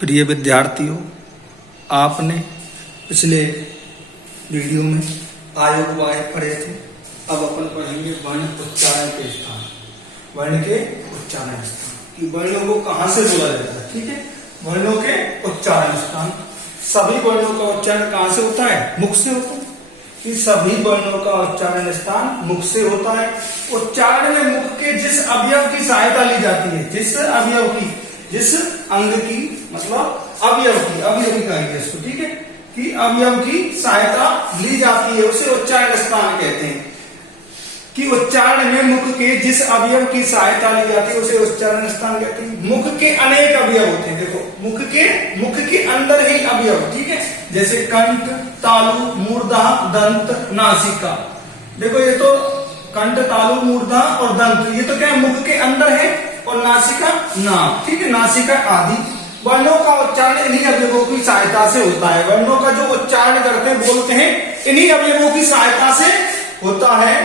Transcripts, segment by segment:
प्रिय विद्यार्थियों, आपने पिछले वीडियो में आयोग वाय पढ़े थे। अब अपन पढ़ेंगे वर्ण उच्चारण के स्थान। वर्ण के उच्चारण स्थान कि वर्णों को कहाँ से बोला जाता है। ठीक है, वर्णों के उच्चारण स्थान। सभी वर्णों का उच्चारण कहाँ से होता है? मुख से होता है। कि सभी वर्णों का उच्चारण स्थान मुख से होता है। उच्चारण में मुख के जिस अवयव की सहायता ली जाती है, जिस अवयव की, जिस अंग की, मतलब अवयव की कहेंगे इसको। ठीक है, कि अवयव की सहायता ली जाती है उसे उच्चारण स्थान कहते हैं। कि उच्चारण में मुख के जिस अवयव की सहायता ली जाती है उसे उच्चारण स्थान कहते हैं। मुख के अनेक अवयव होते हैं। देखो, मुख के अंदर ही अवयव। ठीक है, जैसे कंठ, तालु, मूर्धा, दंत, नासिका। देखो, ये तो कंठ, तालु, मूर्धा और दंत, ये तो क्या है? मुख के अंदर है। और नासिका, नाक। ठीक है, नासिका आदि वर्णों का उच्चारण इन्हीं अवयवों की सहायता से होता है। वर्णों का जो उच्चारण करते हैं, बोलते हैं, इन्हीं अवयवों की सहायता से होता है।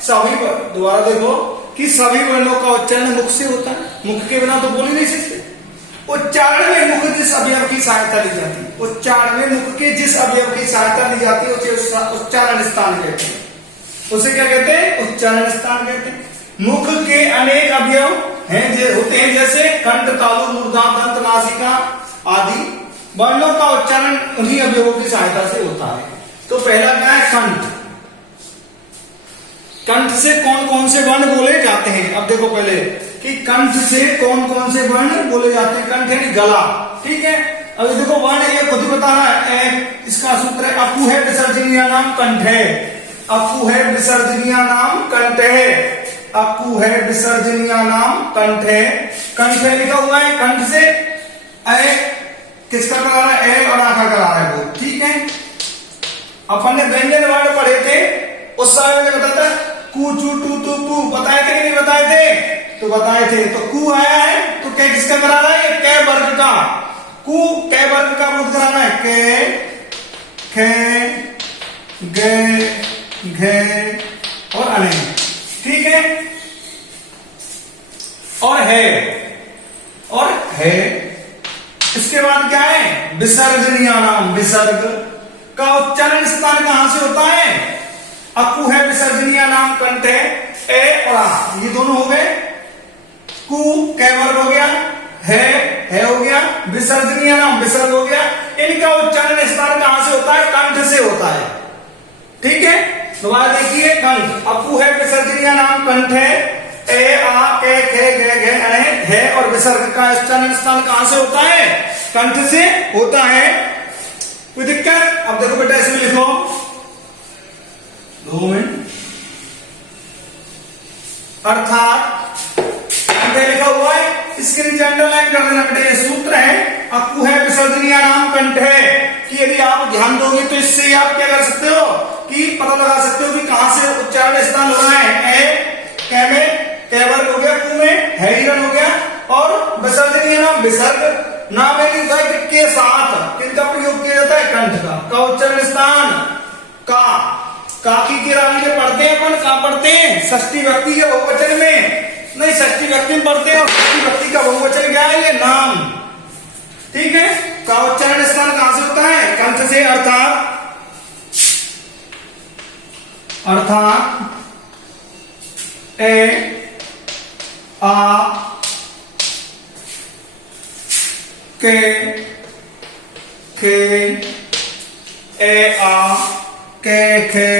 सभी, दोबारा देखो, कि सभी वर्णों का उच्चारण मुख से होता है। मुख के बिना तो बोल ही नहीं सकते। उच्चारण में मुख जिस अवयव की सहायता ली जाती है, उच्चारण में मुख के जिस अवयव की सहायता ली जाती है उसे उच्चारण स्थान कहते हैं। उसे क्या कहते हैं? उच्चारण स्थान कहते हैं। मुख के अनेक अवयव हैं होते हैं, जैसे कंठ, तालु, मूर्धा, दंत, नासिका आदि। वर्णों का उच्चारण उन्हीं अवयवों की सहायता से होता है। तो पहला क्या है? कंठ। कंठ से कौन कौन से वर्ण बोले जाते हैं? अब देखो पहले कि कंठ से कौन कौन से वर्ण बोले जाते हैं। कंठ यानी गला। ठीक है, अब देखो वर्ण ये खुद ही बता रहा है। इसका सूत्र है अपू है विसर्जनीय नाम कंठ है। अपू है विसर्जनीय नाम कंठ है। अपू है विसर्जनीय नाम कंठ है। कंठ है लिखा हुआ है। कंठ से ए किसका करा रहा है? ए और आ का करा रहा है वो। ठीक है, अपन ने व्यंजन वर्ण पढ़े थे, उस समय में बताता कु, चू, टू, तू, पू बताए थे कि नहीं बताए थे? तो बताए थे। तो कु आया है तो कै किसका करा रहा है? कै वर्ग का। कु कै वर्ग का बोध कराना है। कै, खे, गे, घे और अने। ठीक है, और है। इसके बाद क्या है? विसर्जनीय नाम। विसर्ग का उच्चारण स्थान कहां से होता है? अकु है विसर्जनीय नाम कंठ है। ए और आ, ये दोनों हो गए। कु कै वर्ग हो गया, है हो गया, विसर्जनीय नाम विसर्ग हो गया। इनका उच्चारण स्थान कहां से होता है? कंठ से होता है। ठीक है, दोबारा देखिए, कंठ। अपू है विसर्जनीय नाम कंठ है। ए, आ, कै, खे, गे, घे, अणे है। और विसर्ग का उच्चारण स्थान कहां से होता है? कंठ से होता है। कोई दिक्कत? अब देखो बेटा, इसमें लिखो 2 मिनट। अर्थात लिखा हुआ है, इसके नीचे अंडरलाइन कर देना बेटा। ये सूत्र है, अपू है विसर्जनीय नाम कंठ है। कि यदि आप ध्यान दोगे तो इससे आप क्या कर सकते हो कि पता लगा सकते हो कि कहां से उच्चारण स्थान हो रहा है। ए कै में कै वर्ग हो गया, कु में है हिरण हो गया, और विसर्जनीय नाम विसर्ग नाम है के साथ किनका प्रयोग किया जाता है? कंठ का उच्चारण स्थान का की रानी पढ़ते हैं अपन। कहां पढ़ते हैं? षष्ठी व्यक्ति के बहुवचन में नहीं, षष्ठी व्यक्ति में पढ़ते हैं। और षष्ठी व्यक्ति का बहुवचन क्या है? ये नाम। ठीक है, का उच्चारण स्थान कहां से होता है? कंठ से। अर्थात ए, आ, के, खे, ए, आ, के, खे,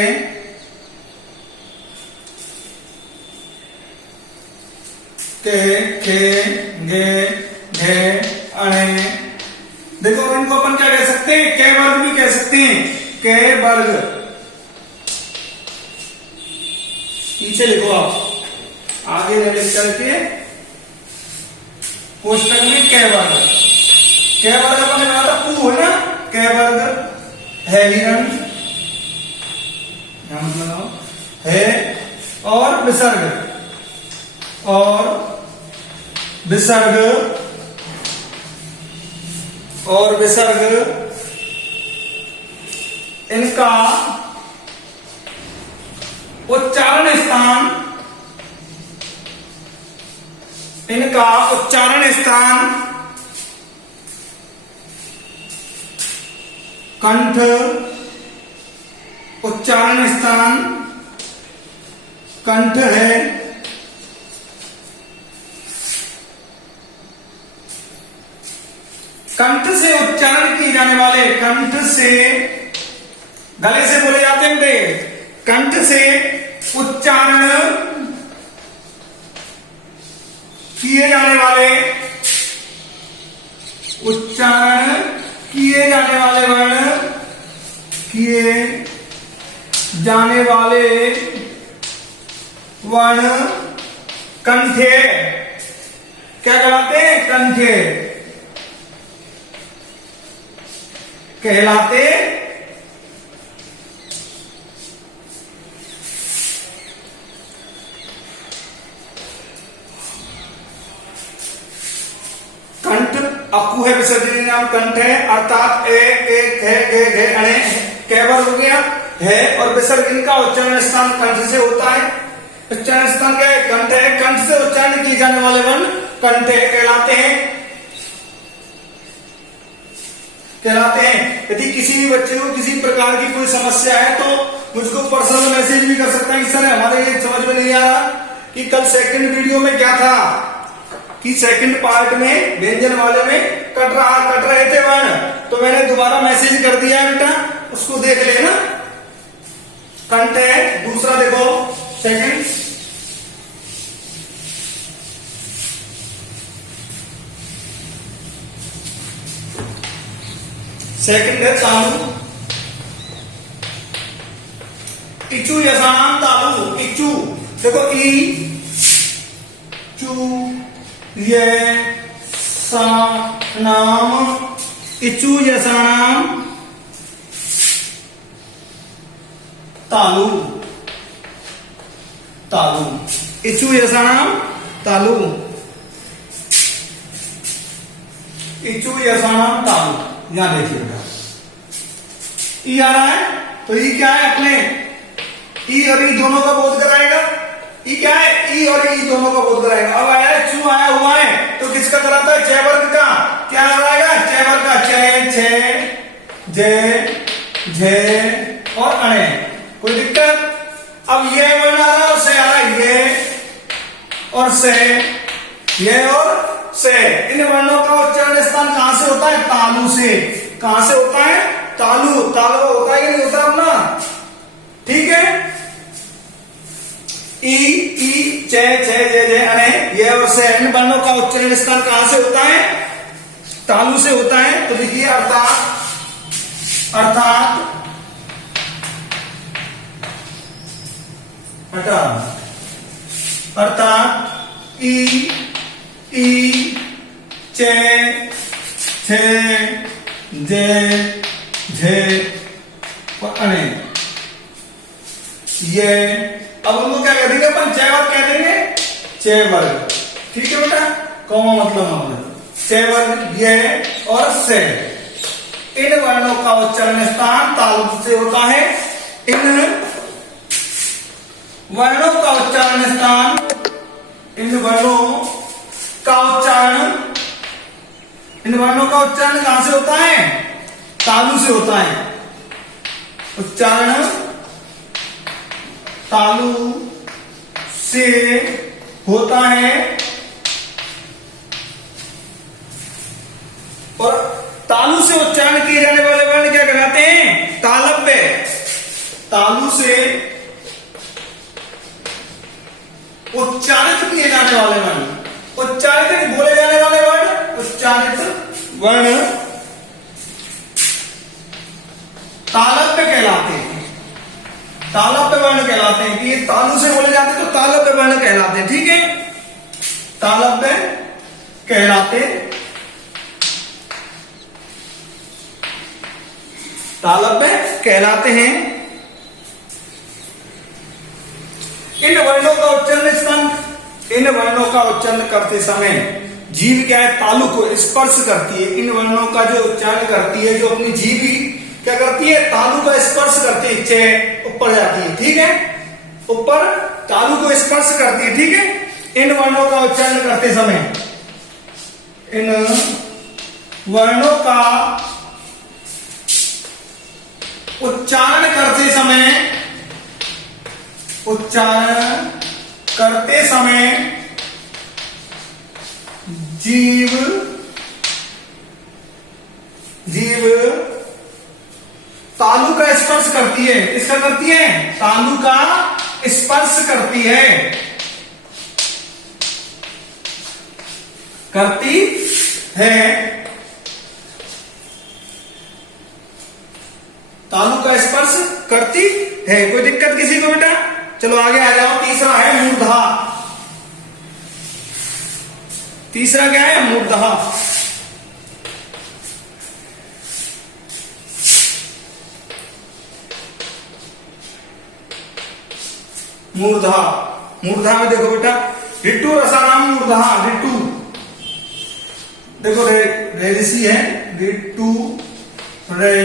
गे, घे, अणे। देखो, इनको अपन क्या कह सकते हैं? कै वर्ग भी कह सकते हैं। कै वर्ग। पीछे लिखो आप, आगे लिख करके कोष्टक में कै वर्ग। कै वर्ग अपन ने कहा था कु है ना। कै वर्ग है हिरण, मतलब है, और विसर्ग इनका उच्चारण स्थान कंठ उच्चारण स्थान कंठ है, कंठ से उच्चारण किए जाने वाले, कंठ से गले से बोले जाते हैं बेटे, कंठ से उच्चारण किए जाने वाले, उच्चारण किए जाने वाले वर्ण, किए जाने वाले वर्ण कंठे क्या कहलाते हैं? कंठे कहलाते कंठ अकु है, विसर्जनीय नाम कंठ है, अर्थात ए एक है गे घे अणे कैबर हो गया है, और विसर्जन का उच्चारण स्थान कंठ से होता है। उच्चारण स्थान क्या है? कंठ है। कंठ से उच्चारण किए जाने वाले वर्ण कंठ कहलाते हैं, कहलाते हैं। यदि किसी भी बच्चे को किसी प्रकार की कोई समस्या है तो मुझको पर्सनल मैसेज भी कर सकता है कि सर हमारे ये समझ में नहीं आ रहा कि कल सेकंड वीडियो में क्या था कि सेकंड पार्ट में व्यंजन वाले में कट रहे थे वर्ण, तो मैंने दोबारा मैसेज कर दिया है बेटा, उसको देख लेना। कंठ है। दूसरा देखो सेकंड, सेकंड है तालु। इचु यसानाम तालु। इचु देखो ई चू ये सा नाम, इचु यसानाम तालु। तालु इचु यसानाम तालु। इचु यसानाम तालु। यहां देखिएगा ई आ रहा है, तो ई क्या है? अपने ई और ई दोनों का बोध कराएगा। ई क्या है? ई और ई दोनों का बोध कराएगा। अब आया चू आया हुआ है तो किसका कराता है? चे वर्ग का। क्या लगाएगा? चे वर्ग का। चे छे जे झे और अणे। कोई दिक्कत? अब ये वर्ण आ रहा है और से आ रहा है, ये और से, ये और से। इन वर्णों का उच्चारण स्थान कहां से होता है? तालु से। कहां से होता है? तालु। तालु होता है कि नहीं होता अपना? ठीक है। ई चे छे जे जे अणे ये और से, इन वर्णों का उच्चारण स्थान कहां से होता है? तालु से होता है। तो देखिए अर्थात अर्थात ई चे छे जे झे और अणे ये। अब उनको क्या कह देंगे अपन? चे वर्ग कह देंगे। चे वर्ग। ठीक है बेटा, कौमा मतलब हमने चे वर्ग ये और से। इन वर्णों का उच्चारण स्थान तालु से होता है। इन वर्णों का उच्चारण स्थान, इन वर्णों का उच्चारण, इन वर्णों का उच्चारण कहां से होता है? तालु से होता है। उच्चारण तालु से होता है। और तालु से उच्चारण किए जाने वाले वर्ण क्या कहलाते हैं? तालव्य। तालु से उच्चारित किए जाने वाले वर्ण, उच्चारित बोले जाने वाले वर्ण, उच्चारित वर्ण तालव्य कहलाते हैं। तालव्य वर्ण कहलाते हैं कि ये तालु से बोले जाते हैं तो तालव्य वर्ण कहलाते हैं। ठीक है, तालव्य कहलाते, तालव्य कहलाते हैं। इन वर्णों का उच्चारण स्थान, इन वर्णों का उच्चारण करते समय जीभ क्या है? तालु को स्पर्श करती है। इन वर्णों का जो उच्चारण करती है, जो अपनी जीभ ही क्या करती है? तालु का स्पर्श करती है। चे ऊपर जाती है। ठीक है, ऊपर तालु को स्पर्श करती है। ठीक है, इन वर्णों का उच्चारण करते समय, इन वर्णों का उच्चारण करते समय जीभ तालु का स्पर्श करती है। किसका करती है? तालु का स्पर्श करती है, तालु का स्पर्श करती है। कोई दिक्कत किसी को बेटा? चलो आगे आ जाओ। तीसरा है मूर्धा। तीसरा क्या है? मूर्धा। मूर्धा में देखो बेटा, ऋतु रसानाम मूर्धा। ऋतु देखो रे ऋषि है, ऋतु रे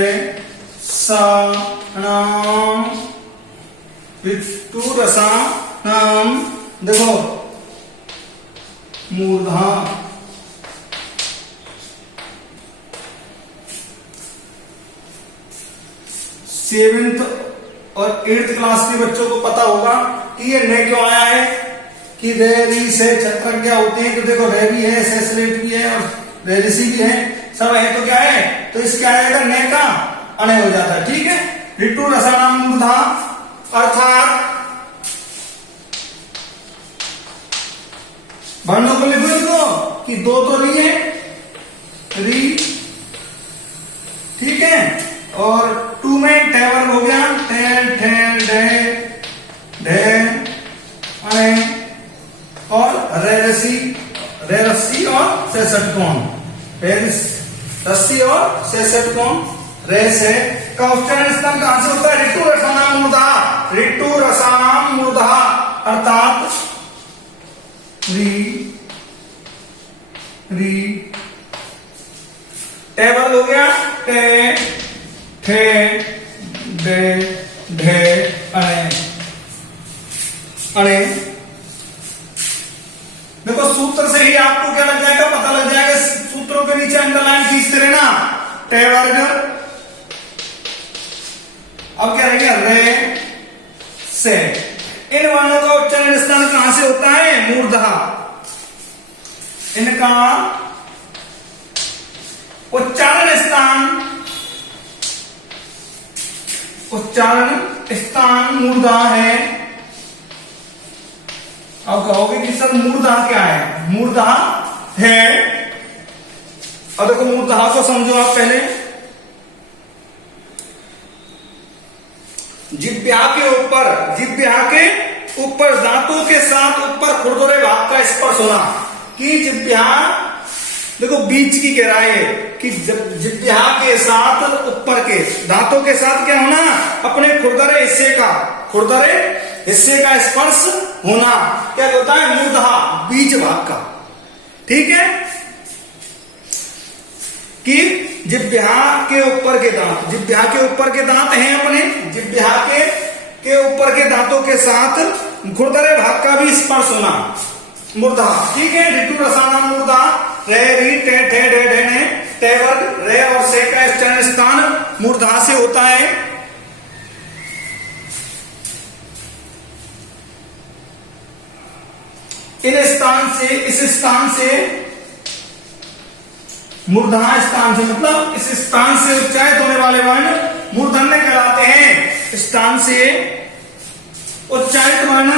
नाम, ऋतु रसा नाम, देखो मूर्धा। सेवेंथ और 8th क्लास के बच्चों को पता होगा कि ये ने क्यों आया है, कि रे री से छत्र क्या होते हैं। तो देखो रे भी है, सेसलेट भी है और रे ऋषि भी है, सब है। तो क्या है? तो इसके आएगा ने का अणे हो जाता है। ठीक है। ऋतु रसानाम मूर्धा अर्थात वर्णों को लिखो इसको कि दो तो री है, री, ठीक है। और 2 में टेवर हो गया, टे ठे डे ढे अणे, और रे रस्सी और से षटकोण, रस्सी और से षटकोण, रे से का उच्चारण स्थान कहां से होता है? ऋतु रसानाम मूर्धा। ऋतु रसानाम मूर्धा अर्थात री टेबल हो गया, टे ठे डे ढे अणे। देखो सूत्र से ही आपको क्या लग जाएगा? पता लग जाएगा। सूत्रों के नीचे अंडरलाइन खींचते रहना, टे वर्ग। अब क्या रह गया? रे से। इन वर्णों का उच्चारण स्थान कहां से होता है? मूर्धा। इनका उच्चारण स्थान मूर्धा है। अब कहोगे कि सर मूर्धा क्या है? मूर्धा है, अब देखो मूर्धा को समझो आप पहले। जिह्वा के ऊपर दांतों के साथ ऊपर खुरदुरे भाग का स्पर्श होना। कि जिह्वा देखो बीच की गहराई है, कि जिह्वा के साथ ऊपर के दांतों के साथ क्या होना? अपने खुरदरे हिस्से का स्पर्श होना। क्या होता है? मूर्धा, बीच भाग का। ठीक है। कि जिह्वा के ऊपर के दांत हैं अपने, जिह्वा के ऊपर के दांतों के साथ खुरदरे भाग का भी स्पर्श होना, मूर्धा। ठीक है। ऋतु रसानाम मूर्धा। रे री टे ठे डे ढे ने, टे वर्ग, रे और से का उच्चारण स्थान मूर्धा से होता है। इस स्थान से मूर्धा स्थान से मतलब इस स्थान से उच्चारित होने वाले वर्ण मूर्धन्य कहलाते हैं। स्थान से उच्चारित वर्ण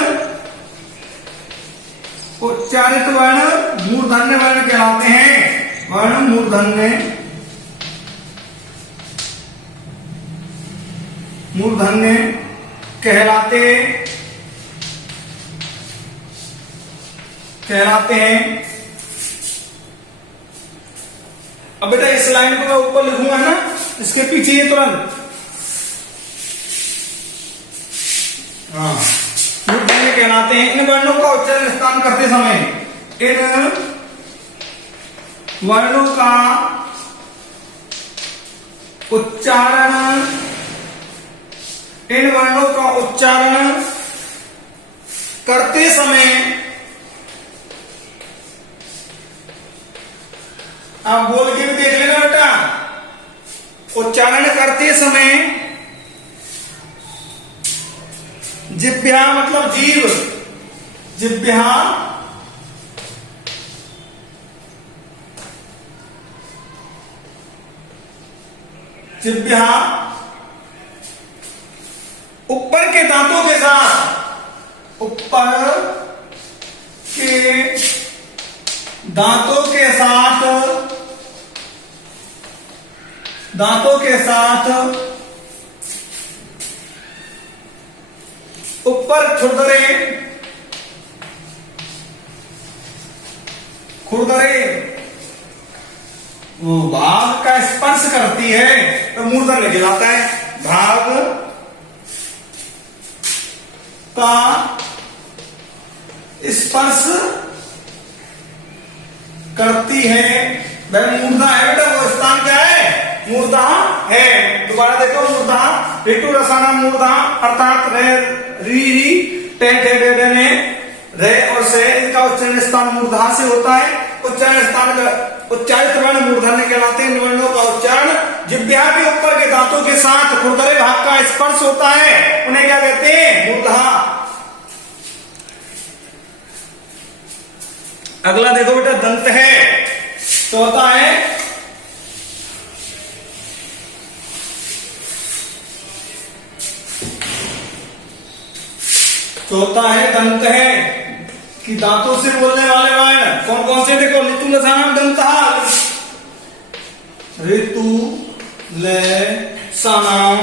मूर्धन्य वर्ण कहलाते हैं। वर्ण मूर्धन्य कहलाते हैं। अब बेटा इस लाइन को मैं ऊपर लिखूंगा ना, इसके पीछे ये तुरंत मूर्धन्य कहलाते हैं। इन वर्णों का उच्चारण स्थान करते समय इन वर्णों का उच्चारण करते समय आप बोल के भी देख लेना बेटा। उच्चारण करते समय जिह्वा मतलब जीव, जिह्वा जिह्वा ऊपर के दांतों के साथ, ऊपर के दांतों के साथ, दांतों के साथ ऊपर खुरदरे, खुरदरे वो भाग का स्पर्श करती है तो मूर्धन में गिराता है। भाग का स्पर्श करती है, वह मूर्धा है बेटा, वो स्थान क्या है? मूर्धा है। दोबारा देखो, मूर्धा ऋतु रसाना मूर्धा अर्थात रे री री टे टे डे डे ने रे और से, इनका उच्चारण स्थान मूर्धा से होता है। उच्चारण स्थान का उच्चारित वर्ण मूर्धन्य कहलाते हैं। इन वर्णों का उच्चारण जिह्वा के ऊपर के दांतों के साथ खुरदरे भाग का स्पर्श होता है, उन्हें क्या कहते हैं? मूर्धा। अगला देखो बेटा, दंत है तो होता है चौथा है दंत है कि दांतों से बोलने वाले वर्ण कौन कौन से? देखो, ऋतु लसानाम दंतः, ऋतु लसानाम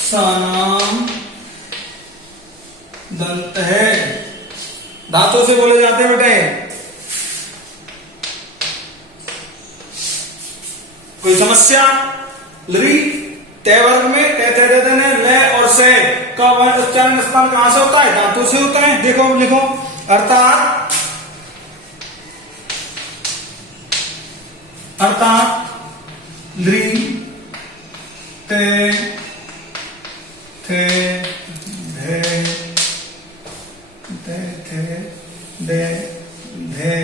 सानाम दंत है, दांतों से बोले जाते हैं बेटे। कोई समस्या? लरी तय वर्ग में ले और से का वर्ण उच्चारण स्थान कहां से होता है? दांतों से होता है। देखो लिखो, अर्थात लृ ते थे धे दे थे दे धे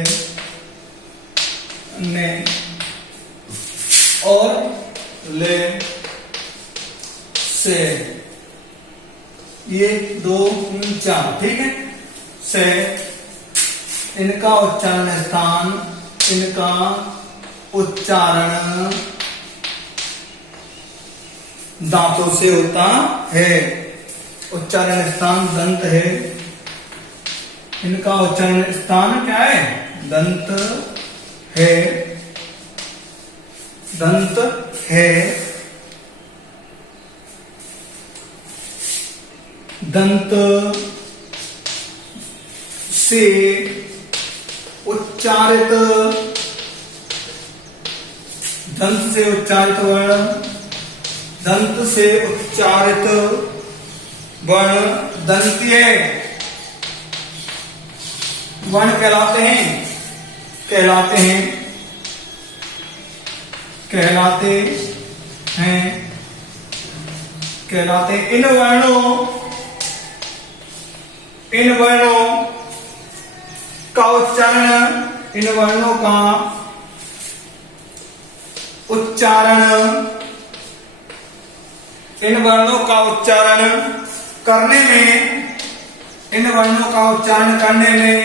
ने और ले से, ये 2 3 4, ठीक है। से इनका उच्चारण स्थान, इनका उच्चारण दांतों से होता है। उच्चारण स्थान दंत है, इनका उच्चारण स्थान क्या है? दंत है, दंत है। दंत से उच्चारित, दंत से उच्चारित वर्ण, दंत से उच्चारित वर्ण दंतीय वर्ण कहलाते हैं, कहलाते हैं, कहलाते हैं, कहलाते। इन वर्णों का उच्चारण, इन वर्णों का उच्चारण, इन वर्णों का उच्चारण करने में, इन वर्णों का उच्चारण करने में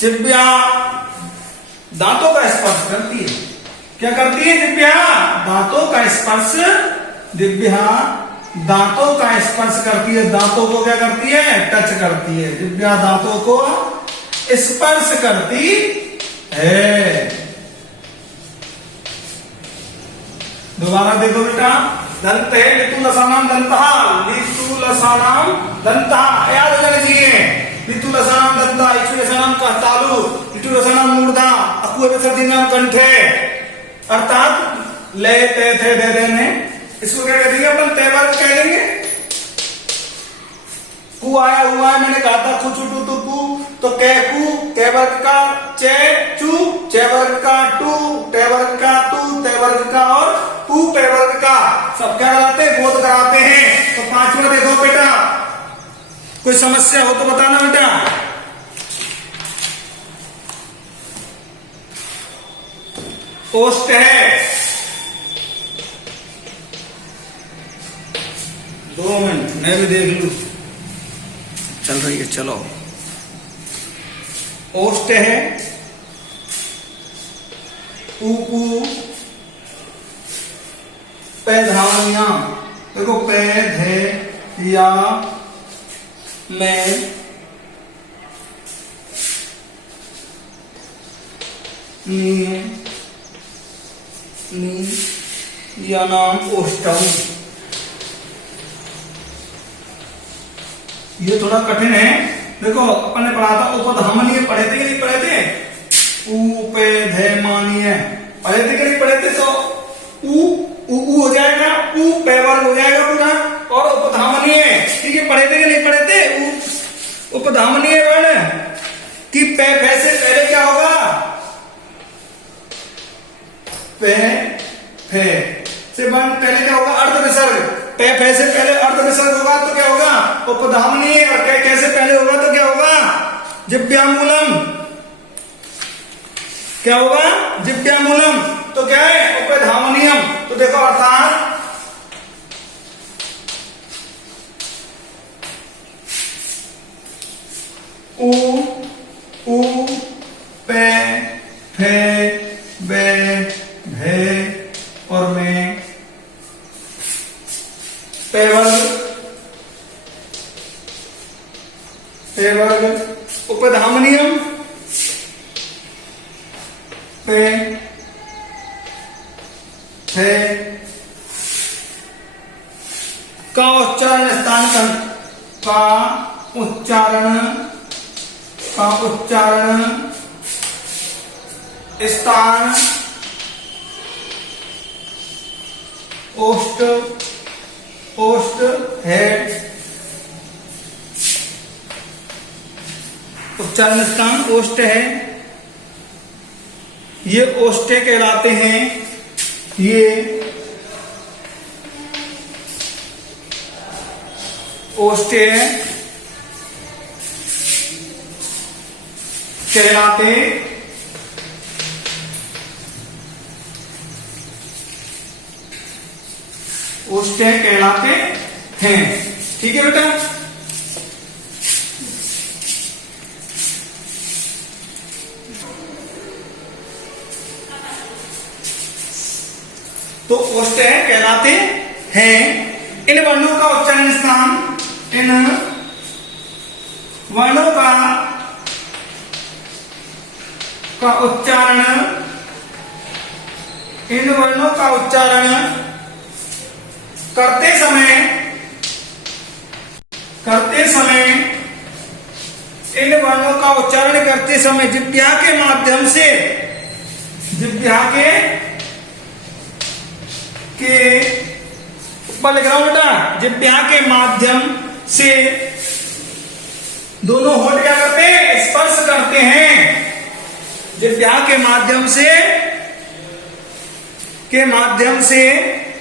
जिह्वा दांतों का स्पर्श करती है। क्या करती है? जिह्वा दांतों का स्पर्श, जिह्वा दांतों का स्पर्श करती है। दांतों को क्या करती है? टच करती है। जिह्वा दांतों को स्पर्श करती है। दोबारा देखो बेटा, दंत है लितुलसानाम दंतः, लितुलसानाम दंतः, याद रखना चाहिए। लितुलसानाम दंतः, इक्षुलसानाम कहतालु, लितुलसानाम मूर्धा, अकुएवसर्दिनाम कंठे, अर्थात ले ते थे दे दे ने, इसको क्या कह देंगे अपन? तय वर्ग कह देंगे। कु आया हुआ है, मैंने कहा था कुछ टू तो कु, तो कै कु, कै वर्ग का चे चू, चे वर्ग का टू, टे वर्ग का तू, ते वर्ग का और पू पे वर्ग का, सब क्या कराते हैं? बोध कराते हैं। तो 5वां देखो बेटा, कोई समस्या हो तो बताना बेटा। ओष्ठ है, 2 मिनट मैं भी देख लूं। चल रही है, चलो। ओष्ठ है ऊपू पैधानिया, देखो पैध है या मैं या नाम ओष्टम। ये थोड़ा कठिन है। देखो अपन ने पढ़ा था उपधामनीय, पढ़े थे कि नहीं पढ़े थे? उपधैमानीय पढ़े थे कि नहीं पढ़े थे? तो ऊ हो जाएगा, ऊ पैवर हो जाएगा पूरा, और उपधामनीय, ठीक है, पढ़े थे कि नहीं पढ़े थे? उपधामनीय वर्ण कि पै फै से पहले क्या होगा? पै फै से वर्ण पहले क्या होगा? अर्ध विसर्ग। पै फै से पहले अर्ध विसर्ग होगा तो क्या होगा? उपधामनीय। और कै कैसे पहले होगा तो क्या होगा? जिव्यामूलम। क्या होगा? जिव्यामूलम। तो क्या है? उपधामनीयम। तो देखो अर्थात ऊ पै फै बै भै और मैं पैवर्ग उपधामनीयम पे है का उच्चारण स्थान का उच्चारण स्थान ओष्ठ है। उच्चारण स्थान ओष्ठ है। ये ओष्ठे कहलाते हैं। ये ओष्ठे कहलाते हैं। ठीक है बेटा। तो ओष्ठे कहलाते हैं। इन वर्णों का उच्चारण स्थान, इन वर्णों का उच्चारण, इन वर्णों का उच्चारण करते समय इन वर्णों का उच्चारण करते समय जिह्वा के माध्यम से, जिह्वा के ऊपर लिख रहा हूं बेटा, जिह्वा के माध्यम से दोनों होठ क्या करते हैं? स्पर्श करते हैं। जिह्वा के माध्यम से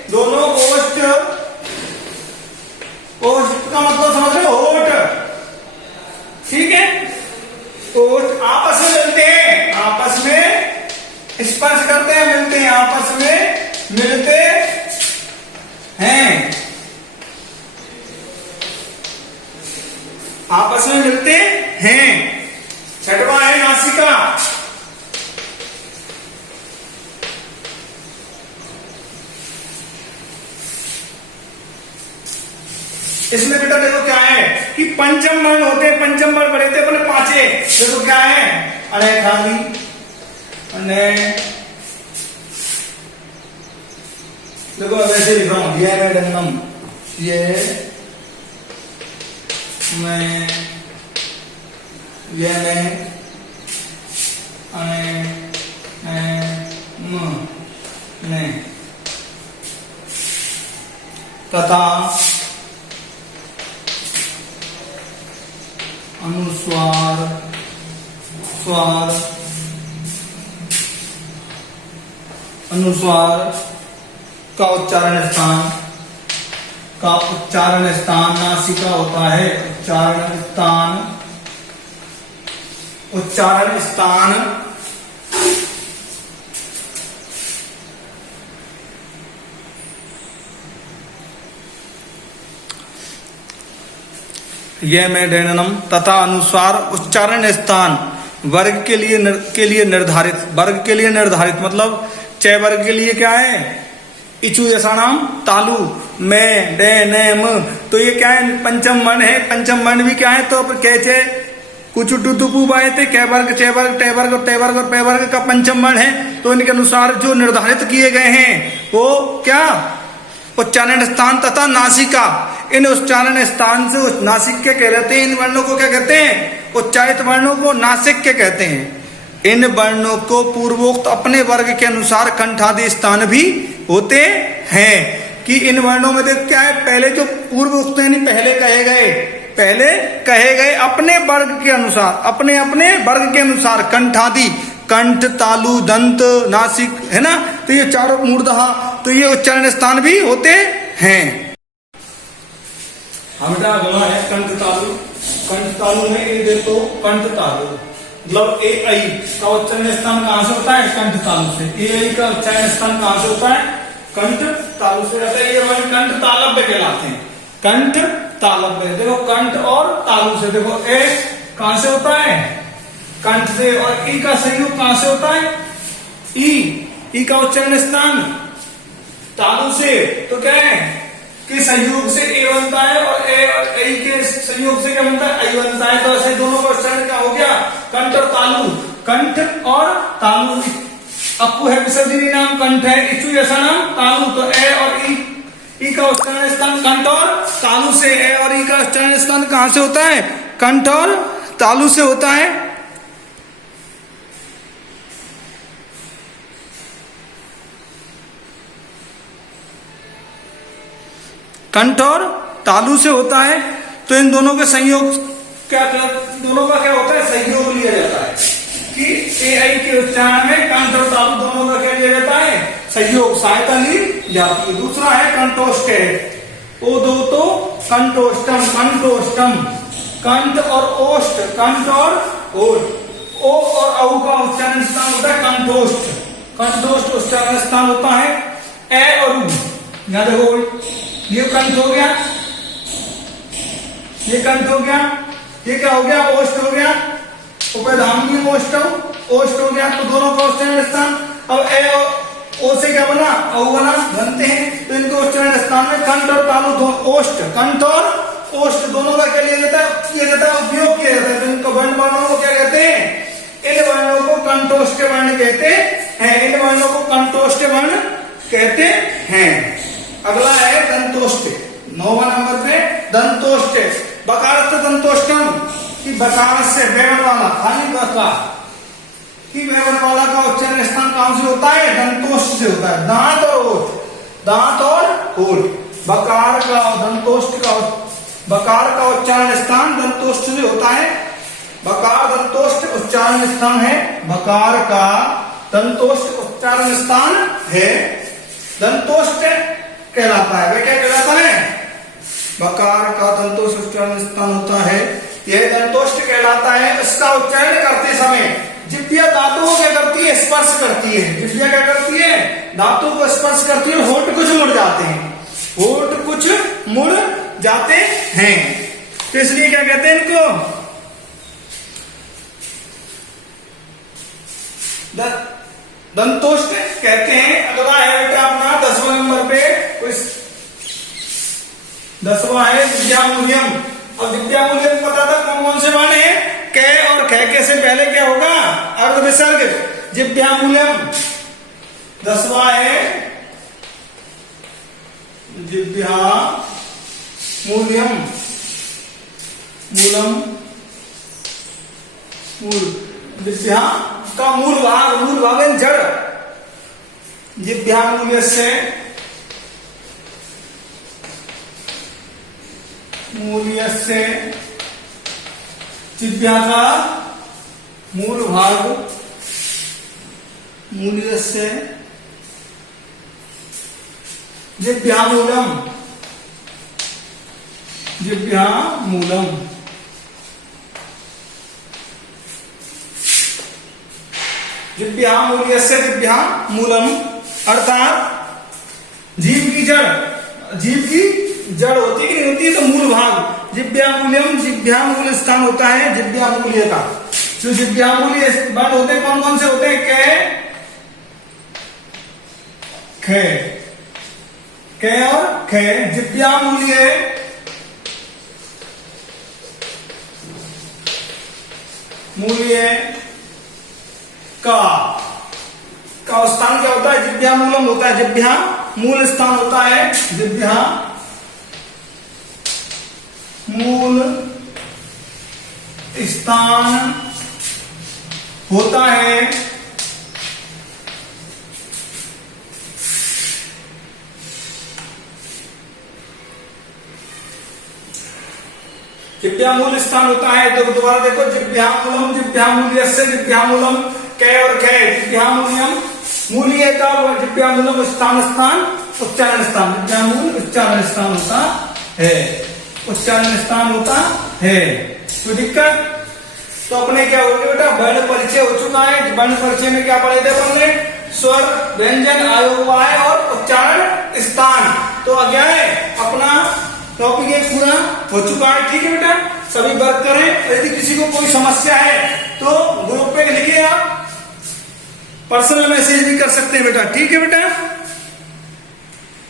दोनों ओष्ठ का मतलब समझ रहे हो? होठ, ठीक है। ओष्ठ आपस में मिलते हैं, आपस में स्पर्श करते हैं, मिलते हैं, आपस में मिलते हैं, आपस में मिलते हैं। छठवां है नासिका। इसमें बेटा देखो क्या है कि पंचम वर्ण होते हैं। पंचम वर्ण पढ़े थे अपने पांचे। देखो क्या है? अने खाली, अने देखो वैसे लिख रहा हूं, ये मैं डंगम, ये मैं, ये मैं, अने ने तथा अनुस्वार, स्वर, अनुस्वार का उच्चारण स्थान नासिका होता है। उच्चारण स्थान ये में डेननम तथा अनुस्वार उच्चारण स्थान वर्ग के लिए निर्धारित मतलब च वर्ग के लिए क्या है, इचु यसाणाम तालु में डे ने म, तो ये क्या है, पंचम वर्ण है। पंचम वर्ण भी क्या है, तो कैचे कुछ टुतुपु बाए थे, कै वर्ग चे वर्ग टे वर्ग और टे वर्ग और पे वर्ग का पंचम वर्ण है। तो इनके अनुसार जो निर्धारित किए गए हैं वो क्या, उच्चारण स्थान तथा नासिका। इन उच्चारण स्थान से नासिक के रहते हैं। इन वर्णों को क्या कहते हैं, उच्चारित वर्णों को नासिक के कहते हैं। इन वर्णों को पूर्वोक्त अपने वर्ग के अनुसार कंठादि स्थान भी होते हैं। कि इन वर्णों में देख क्या है, पहले जो पूर्वोक्त यानी पहले कहे गए अपने वर्ग के अनुसार, अपने वर्ग के अनुसार कंठादि, कंठ तालु दंत नासिक है ना, तो ये चारों मूर्धहा, तो ये उच्चारण स्थान भी होते हैं। हमारा अगला है कंठ तालु। कंठ तालु में ये देखो, कंठ तालु मतलब ए आई का उच्चारण स्थान कहां से होता है, कंठ तालु से। ए आई का उच्चारण स्थान कहां से होता है, कंठ तालु से रहता है। ये वर्ण कंठ तालव्य कहलाते हैं। कंठ तालव्य, देखो कंठ और तालु से, देखो ए कहां से होता है, कंठ से, और ई का संयोग कहां से होता है, ई का उच्चारण स्थान तालु से। तो क्या है कि संयोग से ए बनता है और ए और ए के संयोग से क्या बनता है, आई बनता है। तो ऐसे दोनों का उच्चारण क्या हो गया, कंठ और तालु। कंठ और तालु, अप्पु है विसर्जनी नाम कंठ है, इचु ऐसा नाम तालु। तो ए और ई का उच्चारण स्थान कंठ और तालु से। ए और ई का उच्चारण स्थान कहां से होता है, कंठ और तालु से होता है। कंठ और तालु से होता है। तो इन दोनों के संयोग दोनों का क्या होता है, संयोग लिया जाता है कि ए आई के उच्चारण में कंठ और तालु दोनों का क्या लिया जाता है, संयोग, सहायता ली जाती है। दूसरा है कंठोष्ट है, ओ दो तो कंठोष्टम, कंठोष्टम, कंठ और ओष्ठ, कंठ और ओष्ठ, ओ और औ का उच्चारण स्थान होता है कंठोष्ठ। कंठोष्ठ उच्चारण स्थान होता है ए और उ। यहां देखो, ये कंठ हो गया, ये कंठ हो गया, ये क्या हो गया, ओष्ठ हो गया, उपधामनी ओष्ठ हो गया। तो दोनों का उच्चारण स्थान, अब ए और ओ से क्या बना, औ बना, बनते हैं। तो इनको उच्चारण स्थान में कंठ और तालु दो, ओष्ठ, कंठ और ओष्ठ दोनों का क्या लिया जाता है, उपयोग किया जाता है। तो इनको वर्ण वर्णों को क्या कहते हैं, इन वर्णों को कंठोष्ठ वर्ण कहते हैं। इन वर्णों को कंठोष्ठ वर्ण कहते हैं। अगला है दंतोष्ठ, 9वां नंबर पे दंतोष्ठ। बकारस्थ दंतोष्टम, कि बकार से व्यवहार वाला, खाली बकार कि व्यवहार वाला का उच्चारण स्थान कहां से होता है, दंतोष्ठ से होता है। दांत और ओठ, दांत और होठ, बकार का दंतोष्ठ का, बकार का उच्चारण स्थान दंतोष्ठ से होता है। बकार दंतोष्ठ उच्चारण स्थान है, बकार का दंतोष्ठ उच्चारण स्थान है, दंतोष्ठ कहलाता है। वह क्या कहलाता है, बकार का दंतोष्ठ उच्चारण स्थान होता है, यह दंतोष्ठ कहलाता है। इसका उच्चारण करते समय जिह्वा दांतों को क्या करती है, स्पर्श करती है। जिह्वा क्या करती है, दांतों को स्पर्श करती है। होठ कुछ मुड़ जाते हैं, होठ कुछ मुड़ जाते हैं, तो इसलिए क्या कहते हैं इनको, दंतोष्ठ कहते हैं। अगला है बेटा अपना 10वां नंबर पे, 10वां है विद्यामूल्यम। अब विद्यामूल्यम पता था कौन कौन से वर्ण है, कै और खे के से पहले क्या होगा, अर्ध विसर्ग। जिह्वामूल्यम 10वां है, जिह्वामूल्यम, मूलम, मूल, जिह्वा का मूल भाग है जड़। जिह्वामूल्य से, मूल्य से, जिह्वा का मूल भाग, मूल्य से, जिह्वामूलम, जिह्वामूलम, जिह्वामूल्य से जिह्वामूलम, अर्थात जीव की जड़, जीव की जड़ होती है, नहीं होती है, तो मूल भाग, जिह्वामूल्यम, जिह्वामूल स्थान होता है जिह्वामूल्य का। जो जिह्वामूल्य वर्ण होते हैं कौन कौन से होते हैं? क और ख। जिह्वामूल्य का स्थान क्या होता है? जिह्वामूलम होता है। जिह्वामूल स्थान होता है जिह्वामूल स्थान होता है जिह्वामूल स्थान होता है। तो दोबारा देखो, जिह्वामूलम, जिह्वामूल्यस्य, जिह्वामूलम क और ख। जिह्वामूल्यम मूल्य का, जिह्वामूलम स्थान उच्चारण स्थान। जिह्वामूल उच्चारण स्थान होता है, उच्चारण स्थान होता है। तो दिक्कत तो अपने क्या हो गया बेटा? वर्ण परिचय हो चुका है। वर्ण परिचय में क्या पढ़े थे अपन ने? स्वर, व्यंजन, आयोगवाय और उच्चारण स्थान। तो क्या है अपना टॉपिक ये पूरा हो चुका है। ठीक है बेटा, सभी वर्क करें। यदि किसी को कोई समस्या है तो ग्रुप पे लिखिए, आप पर्सनल मैसेज भी कर सकते हैं बेटा। ठीक है बेटा।